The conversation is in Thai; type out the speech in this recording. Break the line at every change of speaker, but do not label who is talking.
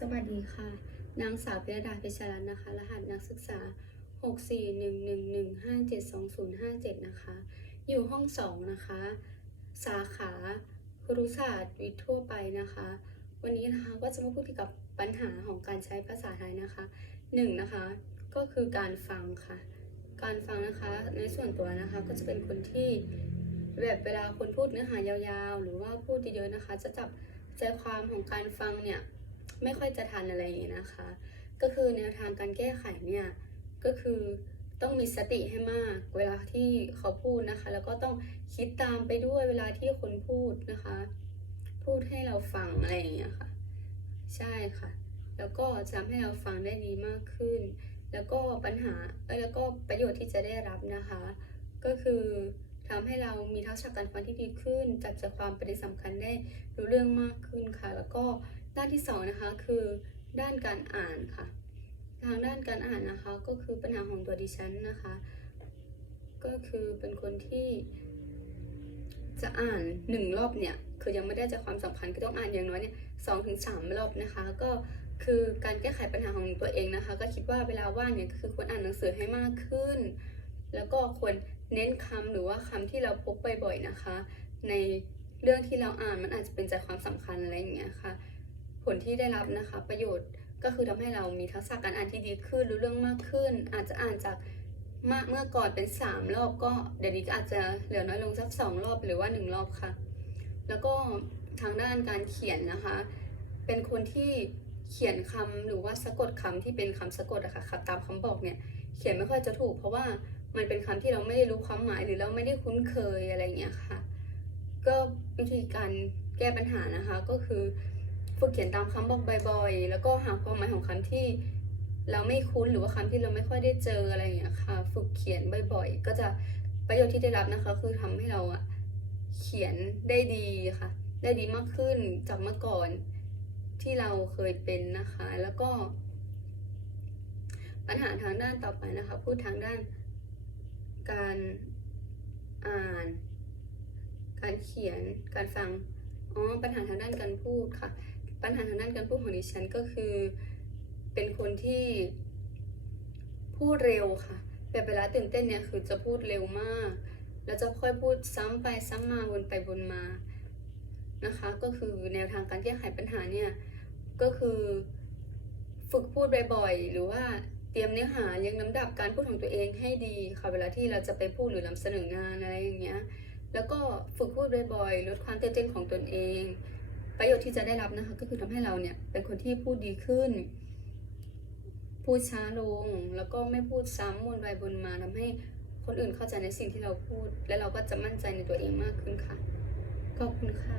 สวัสดีค่ะ นางสาวพิรดาเพชรรัตน์นะคะ รหัสนักศึกษา 64111572057 นะคะ อยู่ห้อง 2 นะคะ สาขาครุศาสตร์วิทย์ทั่วไปนะคะ วันนี้นะคะก็จะมาพูดเกี่ยวกับปัญหาของการใช้ภาษาไทยนะคะ 1 นะคะ ก็คือการฟังค่ะ การฟังนะคะ ในส่วนตัวนะคะก็จะเป็นคนที่แบบเวลาคนพูดเนื้อหายาวๆ หรือว่าพูดเยอะๆนะคะ จะจับใจความของการฟังเนี่ย ไม่ค่อยจะทันอะไรอย่างนี้นะคะ ก็คือแนวทางการแก้ไขเนี่ยก็คือต้องมีสติให้มาก เวลาที่เขาพูดนะคะ แล้วก็ต้องคิดตามไปด้วยเวลาที่คนพูดนะคะ พูดให้เราฟังอะไรอย่างเงี้ยค่ะ ใช่ค่ะ แล้วก็จะทำให้เราฟังได้ดีมากขึ้น แล้วก็ปัญหาเอ้ยแล้วก็ประโยชน์ที่จะได้รับนะคะ ก็คือทำให้เรามีทักษะการฟังที่ดีขึ้น จับใจความประเด็นสำคัญได้รู้เรื่องมากขึ้นค่ะ แล้วก็ ด้านที่สองนะคะคือด้านการอ่านค่ะ ทางด้านการอ่านนะคะก็คือปัญหาของตัวดิฉันนะคะ ก็คือเป็นคนที่จะอ่านหนึ่งรอบเนี่ยคือยังไม่ได้ใจความสำคัญก็ต้องอ่านอย่างน้อยเนี่ยสองถึงสามรอบนะคะ ก็คือการแก้ไขปัญหาของตัวเองนะคะ ก็คิดว่าเวลาว่างเนี่ยก็คือควรอ่านหนังสือให้มากขึ้น แล้วก็ควรเน้นคำหรือว่าคำที่เราพบบ่อยๆนะคะ ในเรื่องที่เราอ่านมันอาจจะเป็นใจความสำคัญอะไรอย่างเงี้ยค่ะ ผลที่ได้รับนะคะ ประโยชน์ก็คือทำให้เรามีทักษะการอ่านที่ดีขึ้นรู้เรื่องมากขึ้น อาจจะอ่านจากมากเมื่อก่อนเป็นสามรอบก็เดี๋ยวนี้ก็อาจจะเหลือน้อยลงสักสองรอบหรือว่าหนึ่งรอบค่ะ แล้วก็ทางด้านการเขียนนะคะ เป็นคนที่เขียนคำหรือว่าสะกดคำที่เป็นคำสะกดอะค่ะครับตามคำบอกเนี่ยเขียนไม่ค่อยจะถูก เพราะว่ามันเป็นคำที่เราไม่ได้รู้ความหมายหรือเราไม่ได้คุ้นเคยอะไรอย่างเงี้ยค่ะ ก็วิธีการแก้ปัญหานะคะก็คือ ฝึกเขียนตามคำบอกบ่อยๆ แล้วก็หาความหมายของคำที่เราไม่คุ้นหรือว่าคำที่เราไม่ค่อยได้เจออะไรอย่างเงี้ยค่ะ ฝึกเขียนบ่อยๆ ก็จะประโยชน์ที่ได้รับนะคะ คือทำให้เราอะเขียนได้ดีค่ะ ได้ดีมากขึ้นจากเมื่อก่อนที่เราเคยเป็นนะคะ แล้วก็ ปัญหาทางด้านต่อไปนะคะ พูดทางด้านการอ่าน การเขียน การฟัง อ๋อ ปัญหาทางด้านการพูดค่ะ ปัญหาทางด้านการพูดของดิฉันก็คือเป็นคนที่พูดเร็วค่ะแบบเวลาตื่นเต้นเนี่ยคือจะพูดเร็วมาก แล้วจะค่อยพูดซ้ำไปซ้ำมาวนไปวนมานะคะ ก็คือแนวทางการแก้ไขปัญหาเนี่ยก็คือฝึกพูดบ่อยๆหรือว่าเตรียมเนื้อหาเรียงลำดับการพูดของตัวเองให้ดีค่ะเวลาที่เราจะไปพูดหรือนำเสนองานอะไรอย่างเงี้ยแล้วก็ฝึกพูดบ่อยๆลดความตื่นเต้นของตนเอง ประโยชน์ที่จะได้รับนะคะ ก็คือทำให้เราเนี่ยเป็นคนที่พูดดีขึ้น พูดช้าลง แล้วก็ไม่พูดซ้ำวนไปวนมาทำให้คนอื่นเข้าใจในสิ่งที่เราพูด และเราก็จะมั่นใจในตัวเองมากขึ้นค่ะขอบคุณค่ะ